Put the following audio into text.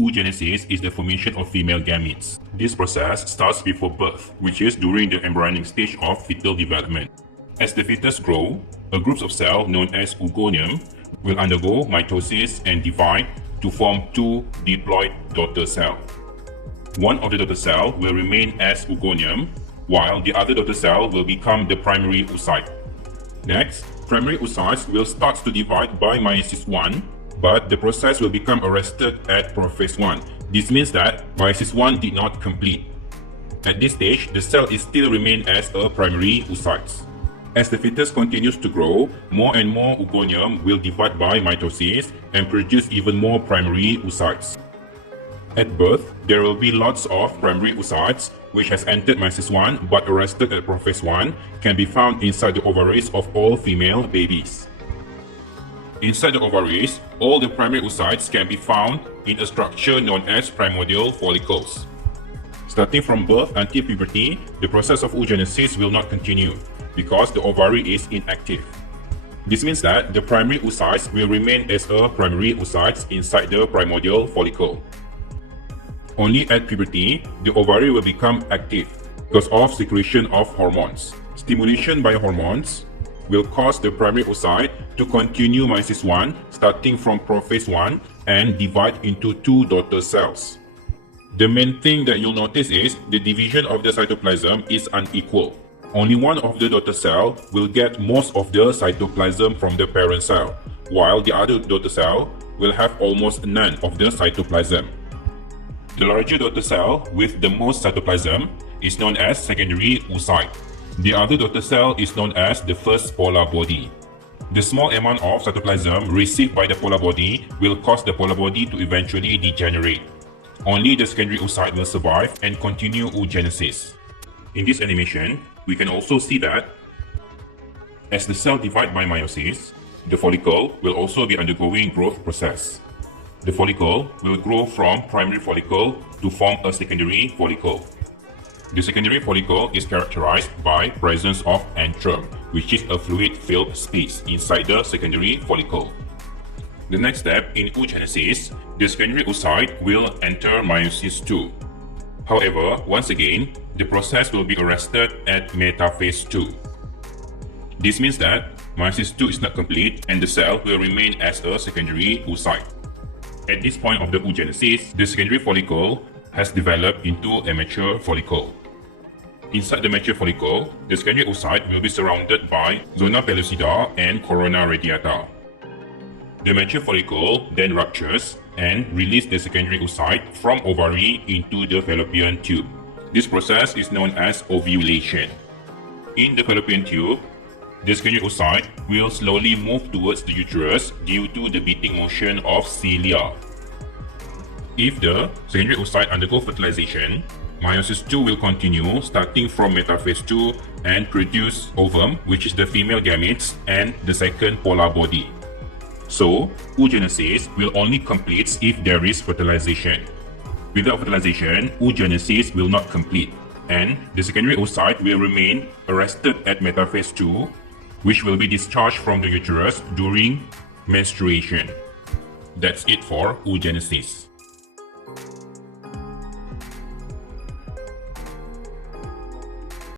Oogenesis is the formation of female gametes. This process starts before birth, which is during the embryonic stage of fetal development. As the fetus grows, a group of cells known as Oogonium will undergo mitosis and divide to form two diploid daughter cells. One of the daughter cells will remain as Oogonium, while the other daughter cell will become the primary oocyte. Next, primary oocytes will start to divide by Meiosis I, but the process will become arrested at Prophase I. This means that Meiosis I did not complete. At this stage, the cell is still remain as a primary oocyte. As the fetus continues to grow, more and more Oogonium will divide by mitosis and produce even more primary oocytes. At birth, there will be lots of primary oocytes which has entered Meiosis I but arrested at Prophase I can be found inside the ovaries of all female babies. Inside the ovaries, all the primary oocytes can be found in a structure known as primordial follicles. Starting from birth until puberty, the process of oogenesis will not continue because the ovary is inactive. This means that the primary oocytes will remain as a primary oocytes inside the primordial follicle. Only at puberty, the ovary will become active because of secretion of hormones. Stimulation by hormones will cause the primary oocyte to continue Meiosis I starting from Prophase I and divide into two daughter cells. The main thing that you'll notice is the division of the cytoplasm is unequal. Only one of the daughter cell will get most of the cytoplasm from the parent cell, while the other daughter cell will have almost none of the cytoplasm. The larger daughter cell with the most cytoplasm is known as secondary oocyte. The other daughter cell is known as the first polar body. The small amount of cytoplasm received by the polar body will cause the polar body to eventually degenerate. Only the secondary oocyte will survive and continue oogenesis. In this animation, we can also see that as the cell divide by meiosis, the follicle will also be undergoing growth process. The follicle will grow from primary follicle to form a secondary follicle. The secondary follicle is characterized by presence of antrum, which is a fluid-filled space inside the secondary follicle. The next step in oogenesis, the secondary oocyte will enter Meiosis II. However, once again, the process will be arrested at metaphase II. This means that Meiosis II is not complete and the cell will remain as a secondary oocyte. At this point of the oogenesis, the secondary follicle has developed into a mature follicle. Inside the mature follicle, the secondary oocyte will be surrounded by zona pellucida and corona radiata. The mature follicle then ruptures and releases the secondary oocyte from ovary into the fallopian tube. This process is known as ovulation. In the fallopian tube, the secondary oocyte will slowly move towards the uterus due to the beating motion of cilia. If the secondary oocyte undergo fertilization, Meiosis II will continue starting from metaphase II and produce ovum, which is the female gametes, and the second polar body. So, oogenesis will only complete if there is fertilization. Without fertilization, oogenesis will not complete, and the secondary oocyte will remain arrested at metaphase II, which will be discharged from the uterus during menstruation. That's it for oogenesis.